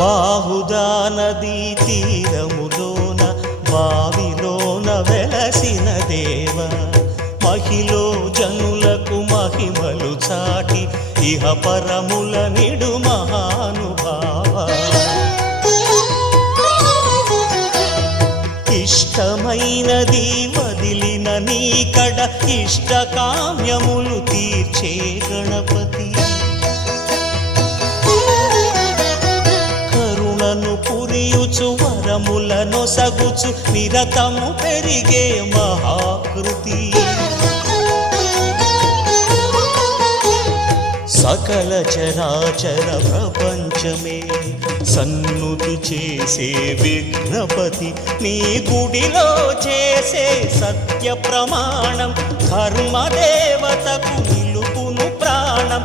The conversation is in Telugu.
బాహుదా నదీ తీరములోన బావిలోన వెలసిన దేవ మహిలో జనులకు మహిమలు చాటి ఇహ పరముల నిడు మహానుభావ ఇష్టమైనది వదిలిన నీకడ ఇష్టకామ్యములు తీర్చే గణపతి కరుణను పురియుచు వరములను సగుచు నిరతము పెరిగే మహాకృతి సకల చరాచర ప్రపంచమే సన్నుతి చేసే విఘ్నపతి నీ గుడిలో చేసే సత్య ప్రమాణం ధర్మదేవతకు నిలుపును ప్రాణం